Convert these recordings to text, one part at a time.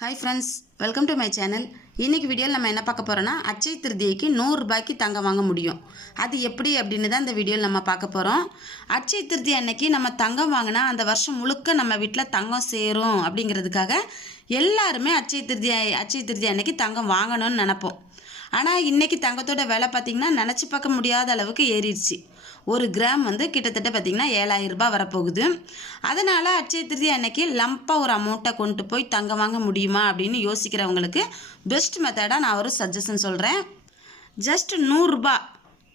Hi friends welcome to my channel இன்றைக்கி வீடியோவில் நம்ம என்ன பார்க்க போகிறோன்னா அச்சய திருதியைக்கு நூறுரூபாய்க்கு தங்கம் வாங்க முடியும். அது எப்படி அப்படின்னு தான் இந்த வீடியோவில் நம்ம பார்க்க போகிறோம் அச்சய திருதி அன்னைக்கு நம்ம தங்கம் வாங்கினா அந்த வருஷம் முழுக்க நம்ம வீட்டில் தங்கம் சேரும் அப்படிங்கிறதுக்காக எல்லாருமே அச்சய திருதி அச்சய திருதி அன்னைக்கு தங்கம் வாங்கணும்னு நினப்போம். ஆனால் இன்றைக்கி தங்கத்தோட விலை பார்த்திங்கன்னா நினச்சி பார்க்க முடியாத அளவுக்கு ஏறிடுச்சு. ஒரு கிராம் வந்து கிட்டத்தட்ட பார்த்திங்கன்னா ஏழாயிரம் ரூபாய் வரப்போகுது. அதனால் அட்சய திருதி அன்னைக்கு லம்பாக ஒரு அமௌண்ட்டை கொண்டு போய் தங்கம் வாங்க முடியுமா அப்படின்னு யோசிக்கிறவங்களுக்கு பெஸ்ட் மெத்தடாக நான் ஒரு சஜஷன் சொல்கிறேன் ஜஸ்ட் நூறுரூபா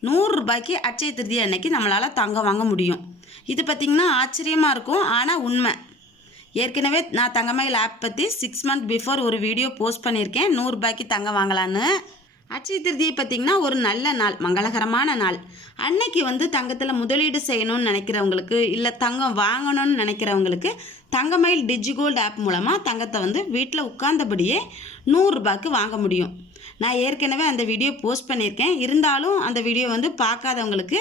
நூறுரூபாய்க்கு அட்சய திருதி அன்னைக்கு நம்மளால் தங்கம் வாங்க முடியும். இது பார்த்திங்கன்னா ஆச்சரியமாக இருக்கும் ஆனால் உண்மை. ஏற்கனவே நான் தங்கமயில் ஆப் பற்றி சிக்ஸ் மந்த் பிஃபோர் ஒரு வீடியோ போஸ்ட் பண்ணியிருக்கேன் நூறுரூபாய்க்கு தங்கம் வாங்கலான்னு. அட்சய திருதியை பார்த்திங்கன்னா ஒரு நல்ல நாள் மங்களகரமான நாள். அன்னைக்கு வந்து தங்கத்தில் முதலீடு செய்யணும்னு நினைக்கிறவங்களுக்கு இல்லை தங்கம் வாங்கணும்னு நினைக்கிறவங்களுக்கு தங்கமயில் டிஜிகோல்டு ஆப் மூலமாக தங்கத்தை வந்து வீட்டில் உட்கார்ந்தபடியே நூறுரூபாய்க்கு வாங்க முடியும். நான் ஏற்கனவே அந்த வீடியோ போஸ்ட் பண்ணியிருக்கேன். இருந்தாலும் அந்த வீடியோ வந்து பார்க்காதவங்களுக்கு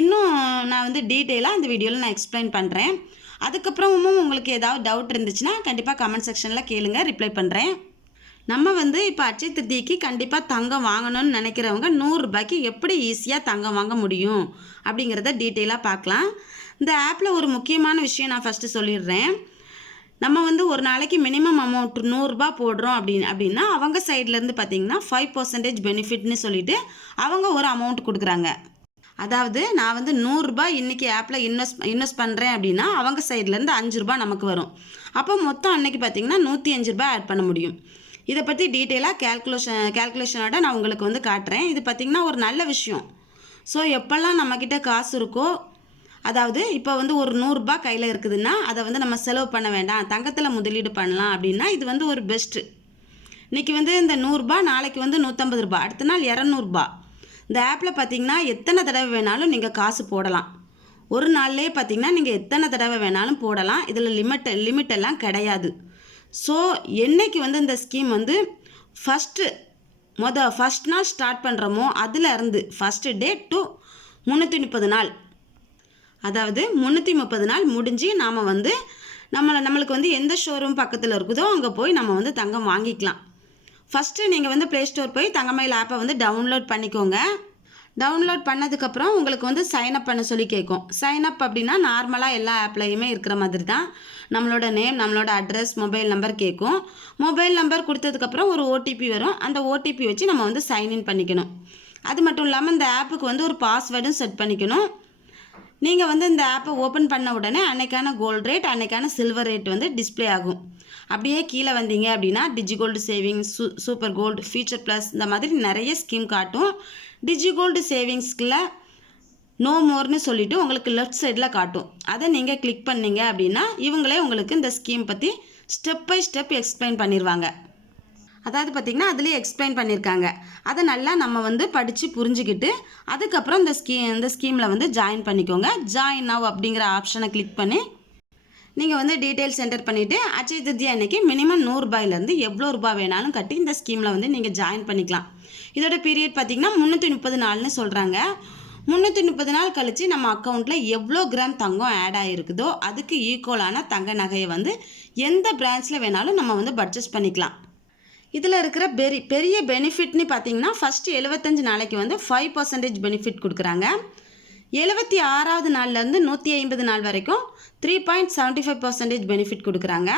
இன்னும் நான் வந்து டீட்டெயிலாக அந்த வீடியோவில் நான் எக்ஸ்பிளைன் பண்ணுறேன் அதுக்கப்புறமும் உங்களுக்கு ஏதாவது டவுட் இருந்துச்சுன்னா கண்டிப்பாக கமெண்ட் செக்ஷனில் கேளுங்க ரிப்ளை பண்ணுறேன் நம்ம வந்து இப்போ அச்சய திருதிக்கு கண்டிப்பாக தங்கம் வாங்கணும்னு நினைக்கிறவங்க நூறுரூபாய்க்கு எப்படி ஈஸியாக தங்கம் வாங்க முடியும்? அப்படிங்கிறத டீட்டெயிலாக பார்க்கலாம். இந்த ஆப்பில் ஒரு முக்கியமான விஷயம் நான் ஃபஸ்ட்டு சொல்லிடுறேன். நம்ம வந்து ஒரு நாளைக்கு மினிமம் அமௌண்ட் நூறுரூபா போடுறோம் அப்படின்னு அப்படின்னா அவங்க சைட்லேருந்து பார்த்தீங்கன்னா ஃபைவ் பர்சன்டேஜ் பெனிஃபிட்னு சொல்லிட்டு அவங்க ஒரு அமௌண்ட் கொடுக்குறாங்க. அதாவது நான் வந்து நூறுரூபா இன்றைக்கி ஆப்பில் இன்வெஸ்ட் இன்வெஸ்ட் பண்ணுறேன் அப்படின்னா அவங்க சைட்லேருந்து அஞ்சு ரூபா நமக்கு வரும். அப்போ மொத்தம் அன்னைக்கு பார்த்தீங்கன்னா நூற்றி அஞ்சு ரூபாய் ஆட் பண்ண முடியும். இதை பற்றி டீட்டெயிலாக கேல்குலேஷன் கேல்குலேஷனோட நான் உங்களுக்கு வந்து காட்டுறேன். இது பார்த்திங்கன்னா ஒரு நல்ல விஷயம். ஸோ எப்போல்லாம் நம்மக்கிட்ட காசு இருக்கோ அதாவது இப்போ வந்து ஒரு நூறுரூபா கையில் இருக்குதுன்னா அதை வந்து நம்ம செலவு பண்ண வேண்டாம். தங்கத்தில் முதலீடு பண்ணலாம் அப்படின்னா இது வந்து ஒரு பெஸ்ட்டு இன்றைக்கி வந்து இந்த நூறுரூபா நாளைக்கு வந்து நூற்றம்பது ரூபா அடுத்த நாள் இரநூறுபா. இந்த ஆப்பில் பார்த்தீங்கன்னா எத்தனை தடவை வேணாலும் நீங்கள் காசு போடலாம். ஒரு நாள்லேயே பார்த்தீங்கன்னா நீங்கள் எத்தனை தடவை வேணாலும் போடலாம். இதில் லிமிட் லிமிட் எல்லாம் கிடையாது. ஸோ என்னைக்கு வந்து இந்த ஸ்கீம் வந்து ஃபஸ்ட்டு மொதல் ஃபஸ்ட் நாள் ஸ்டார்ட் பண்ணுறோமோ அதில் இருந்து ஃபஸ்ட்டு டே டு முந்நூற்றி முப்பது நாள். அதாவது முந்நூற்றி முப்பது நாள் முடிஞ்சு நாம் வந்து நம்மளை நம்மளுக்கு வந்து எந்த ஷோரூம் பக்கத்தில் இருக்குதோ அங்கே போய் நம்ம வந்து தங்கம் வாங்கிக்கலாம். ஃபஸ்ட்டு நீங்கள் வந்து ப்ளே ஸ்டோர் போய் தங்கமயில் ஆப்பை வந்து டவுன்லோட் பண்ணிக்கோங்க. டவுன்லோட் பண்ணதுக்கப்புறம் உங்களுக்கு வந்து சைன் அப் பண்ண சொல்லி கேட்கும் சைன் அப் அப்படின்னா நார்மலாக எல்லா ஆப்லேயுமே இருக்கிற மாதிரி தான் நம்மளோட நேம் நம்மளோட அட்ரஸ் மொபைல் நம்பர் கேட்கும் மொபைல் நம்பர் கொடுத்ததுக்கப்புறம் ஒரு ஓடிபி வரும். அந்த ஓடிபி வச்சு நம்ம வந்து சைன்இன் பண்ணிக்கணும். அது மட்டும் இல்லாமல் இந்த ஆப்புக்கு வந்து ஒரு பாஸ்வேர்டும் செட் பண்ணிக்கணும். நீங்கள் வந்து இந்த ஆப்பை ஓப்பன் பண்ண உடனே அன்னைக்கான கோல்டு ரேட் அன்னைக்கான சில்வர் ரேட் வந்து டிஸ்ப்ளே ஆகும். அப்படியே கீழே வந்தீங்க அப்படின்னா டிஜி கோல்டு சேவிங்ஸ் சூ சூப்பர் கோல்டு ஃபியூச்சர் ப்ளஸ் இந்த மாதிரி நிறைய ஸ்கீம் காட்டும். டிஜி கோல்டு சேவிங்ஸ்கில் நோ மோர்னு சொல்லிவிட்டு உங்களுக்கு லெஃப்ட் சைடில் காட்டும். அதை நீங்கள் கிளிக் பண்ணீங்க அப்படின்னா இவங்களே உங்களுக்கு இந்த ஸ்கீம் பற்றி ஸ்டெப் பை ஸ்டெப் எக்ஸ்பிளைன் பண்ணிடுவாங்க அதாவது பார்த்திங்கன்னா அதுலேயே எக்ஸ்பிளைன் பண்ணியிருக்காங்க அதை நல்லா நம்ம வந்து படித்து புரிஞ்சுக்கிட்டு அதுக்கப்புறம் இந்த ஸ்கீ இந்த ஸ்கீமில் வந்து ஜாயின் பண்ணிக்கோங்க. ஜாயின் நவ் அப்படிங்கிற ஆப்ஷனை கிளிக் பண்ணி நீங்கள் வந்து டீட்டெயில்ஸ் என்டர் பண்ணிவிட்டு அச்சய திருதி அன்னைக்கு மினிமம் நூறுரூபாயிலேருந்து எவ்வளோ ரூபாய் வேணாலும் கட்டி இந்த ஸ்கீமில் வந்து நீங்கள் ஜாயின் பண்ணிக்கலாம். இதோட பீரியட் பார்த்திங்கன்னா முந்நூற்றி முப்பது நாள்னு சொல்கிறாங்க முந்நூற்றி முப்பது நாள் கழித்து நம்ம அக்கௌண்ட்டில் எவ்வளோ கிராம் தங்கம் ஆட் ஆகிருக்குதோ அதுக்கு ஈக்குவலான தங்க நகையை வந்து எந்த பிரான்ச்சில் வேணாலும் நம்ம வந்து பர்ச்சேஸ் பண்ணிக்கலாம். இதில் இருக்கிற பெரி பெரிய பெனிஃபிட்னு பார்த்தீங்கன்னா ஃபஸ்ட்டு எழுபத்தஞ்சு நாளைக்கு வந்து ஃபைவ் பர்சன்டேஜ் பெனிஃபிட் கொடுக்குறாங்க. எழுபத்தி ஆறாவது நாள்லேருந்து நூற்றி ஐம்பது நாள் வரைக்கும் three point seventy five percentage benefit கொடுக்குறாங்க.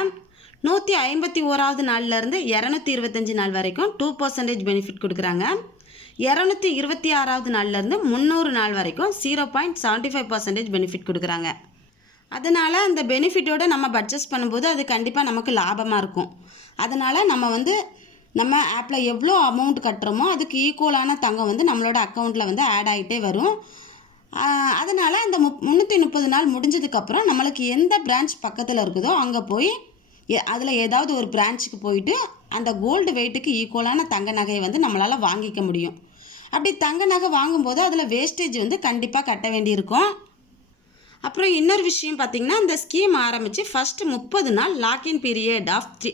நூற்றி ஐம்பத்தி ஓராவது நாள்லேருந்து இரநூத்தி இருபத்தஞ்சி நாள் வரைக்கும் டூ பர்சன்டேஜ் பெனிஃபிட் கொடுக்குறாங்க. இரநூத்தி இருபத்தி ஆறாவது நாள்லேருந்து முந்நூறு நாள் வரைக்கும் zero point seventy five percentage benefit கொடுக்குறாங்க. அதனால் அந்த பெனிஃபிட்டோடு நம்ம பர்ச்சேஸ் பண்ணும்போது அது கண்டிப்பாக நமக்கு லாபமாக இருக்கும். அதனால் நம்ம வந்து நம்ம ஆப்பில் எவ்வளோ அமௌண்ட் கட்டுறோமோ அதுக்கு ஈக்குவலான தங்கம் வந்து நம்மளோட அக்கௌண்ட்டில் வந்து ஆட் ஆகிட்டே வரும். அதனால் அந்த முப் முந்நூற்றி முப்பது நாள் முடிஞ்சதுக்கப்புறம் நம்மளுக்கு எந்த பிரான்ச் பக்கத்தில் இருக்குதோ அங்கே போய் அதில் ஏதாவது ஒரு பிரான்ச்சுக்கு போயிட்டு அந்த கோல்டு வெயிட்டுக்கு ஈக்குவலான தங்க நகையை வந்து நம்மளால் வாங்கிக்க முடியும். அப்படி தங்க நகை வாங்கும்போது அதில் வேஸ்டேஜ் வந்து கண்டிப்பாக கட்ட வேண்டியிருக்கும். அப்புறம் இன்னொரு விஷயம் பார்த்திங்கன்னா இந்த ஸ்கீம் ஆரம்பித்து ஃபஸ்ட்டு முப்பது நாள் lock in period of three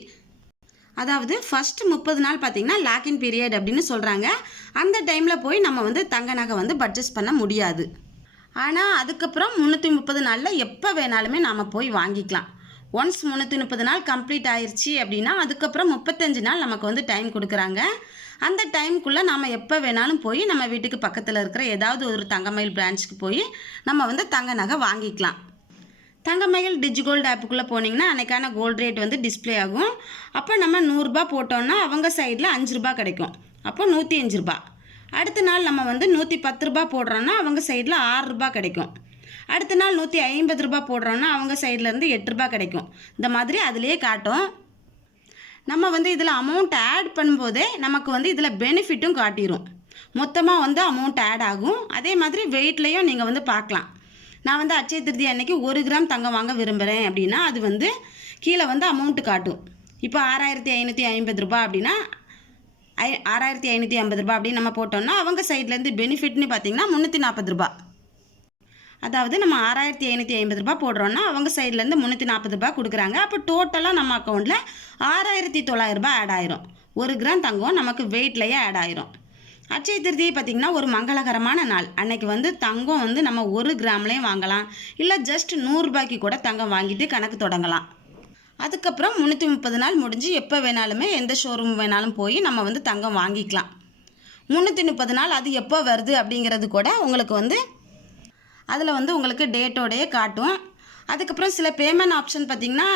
அதாவது ஃபஸ்ட்டு முப்பது நாள் பார்த்திங்கன்னா லாக்இன் பீரியட் அப்படின்னு சொல்கிறாங்க அந்த டைமில் போய் நம்ம வந்து தங்க நகை வந்து பர்ச்சேஸ் பண்ண முடியாது. ஆனால் அதுக்கப்புறம் முந்நூற்றி முப்பது நாளில் எப்போ வேணாலுமே நாம் போய் வாங்கிக்கலாம். ஒன்ஸ் முந்நூற்றி முப்பது நாள் கம்ப்ளீட் ஆயிடுச்சு அப்படின்னா அதுக்கப்புறம் முப்பத்தஞ்சு நாள் நமக்கு வந்து டைம் கொடுக்குறாங்க. அந்த டைம்குள்ளே நம்ம எப்போ வேணாலும் போய் நம்ம வீட்டுக்கு பக்கத்தில் இருக்கிற ஏதாவது ஒரு தங்கமயில் பிரான்ச்சுக்கு போய் நம்ம வந்து தங்க நகை வாங்கிக்கலாம். தங்கமயில் டிஜிகோல்டு ஆப்புக்குள்ளே போனீங்கன்னா அன்றைக்கான கோல்டு ரேட் வந்து டிஸ்ப்ளே ஆகும். அப்போ நம்ம நூறுரூபா போட்டோம்னா அவங்க சைடில் அஞ்சு ரூபா கிடைக்கும். அப்போ நூற்றி அஞ்சு ரூபா அடுத்த நாள் நம்ம வந்து நூற்றி பத்து ரூபா போடுறோன்னா அவங்க சைடில் ஆறு ரூபா கிடைக்கும். அடுத்த நாள் நூற்றி ஐம்பது ரூபா போடுறோன்னா அவங்க சைட்லேருந்து எட்டு ரூபா கிடைக்கும். இந்த மாதிரி அதிலே காட்டும். நம்ம வந்து இதில் அமௌண்ட் ஆட் பண்ணும்போதே நமக்கு வந்து இதில் பெனிஃபிட்டும் காட்டிடும் மொத்தமாக வந்து அமௌண்ட் ஆட் ஆகும். அதே மாதிரி வெயிட்லேயும் நீங்கள் வந்து பார்க்கலாம். நான் வந்து அச்சய திருதி அன்னைக்கு ஒரு கிராம் தங்கம் வாங்க விரும்புகிறேன் அப்படின்னா அது வந்து கீழே வந்து அமௌண்ட்டு காட்டும். இப்போ ஆறாயிரத்தி ஐநூற்றி ஐம்பது ரூபாய் அப்படின்னா ஐ ஆறாயிரத்தி ஐநூற்றி ஐம்பது ரூபாய் அப்படின்னு நம்ம போட்டோம்னா அவங்க சைட்லேருந்து பெனிஃபிட்னு பார்த்தீங்கன்னா முந்நூற்றி நாற்பது ரூபாய் அதாவது நம்ம ஆறாயிரத்தி ஐநூற்றி ஐம்பது ரூபாய் போடுறோன்னா அவங்க சைட்லேருந்து முந்நூற்றி நாற்பது ரூபாய் கொடுக்குறாங்க. அப்போ டோட்டலாக நம்ம அக்கௌண்ட்டில் ஆறாயிரத்தி தொள்ளாயிரம் ரூபாய் ஆட் ஆயிரும். ஒரு கிராம் தங்கம் நமக்கு வெயிட்லேயே ஆட் ஆயிரும். அட்சய திருதி பார்த்திங்கன்னா ஒரு மங்களகரமான நாள். அன்னைக்கு வந்து தங்கம் வந்து நம்ம ஒரு கிராம்லேயும் வாங்கலாம். இல்லை ஜஸ்ட் நூறுரூபாய்க்கு கூட தங்கம் வாங்கிட்டு கணக்கு தொடங்கலாம். அதுக்கப்புறம் முந்நூற்றி முப்பது நாள் முடிஞ்சு எப்போ வேணாலுமே எந்த ஷோரூம் வேணாலும் போய் நம்ம வந்து தங்கம் வாங்கிக்கலாம். முந்நூற்றி முப்பது நாள் அது எப்போ வருது அப்படிங்கிறது கூட உங்களுக்கு வந்து அதில் வந்து உங்களுக்கு டேட்டோடையே காட்டும். அதுக்கப்புறம் சில பேமெண்ட் ஆப்ஷன் பார்த்திங்கன்னா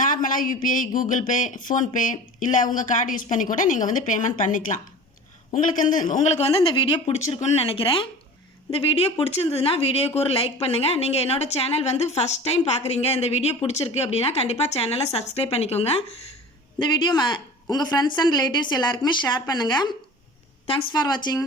நார்மலாக யூபிஐ கூகுள் பே ஃபோன்பே இல்லை உங்கள் கார்டு யூஸ் பண்ணி கூட நீங்கள் வந்து பேமெண்ட் பண்ணிக்கலாம். உங்களுக்கு வந்து உங்களுக்கு வந்து இந்த வீடியோ பிடிச்சிருக்குன்னு நினைக்கிறேன். இந்த வீடியோ பிடிச்சிருந்ததுன்னா வீடியோக்கு ஒரு லைக் பண்ணுங்கள் நீங்கள் என்னோடய சேனல் வந்து ஃபஸ்ட் டைம் பார்க்குறீங்க இந்த வீடியோ பிடிச்சிருக்கு அப்படின்னா கண்டிப்பாக சேனலை சப்ஸ்கிரைப் பண்ணிக்கோங்க. இந்த வீடியோ ம உங்கள் ஃப்ரெண்ட்ஸ் அண்ட் ரிலேட்டிவ்ஸ் எல்லாருக்குமே ஷேர் பண்ணுங்கள் தேங்க்ஸ் ஃபார் வாட்சிங்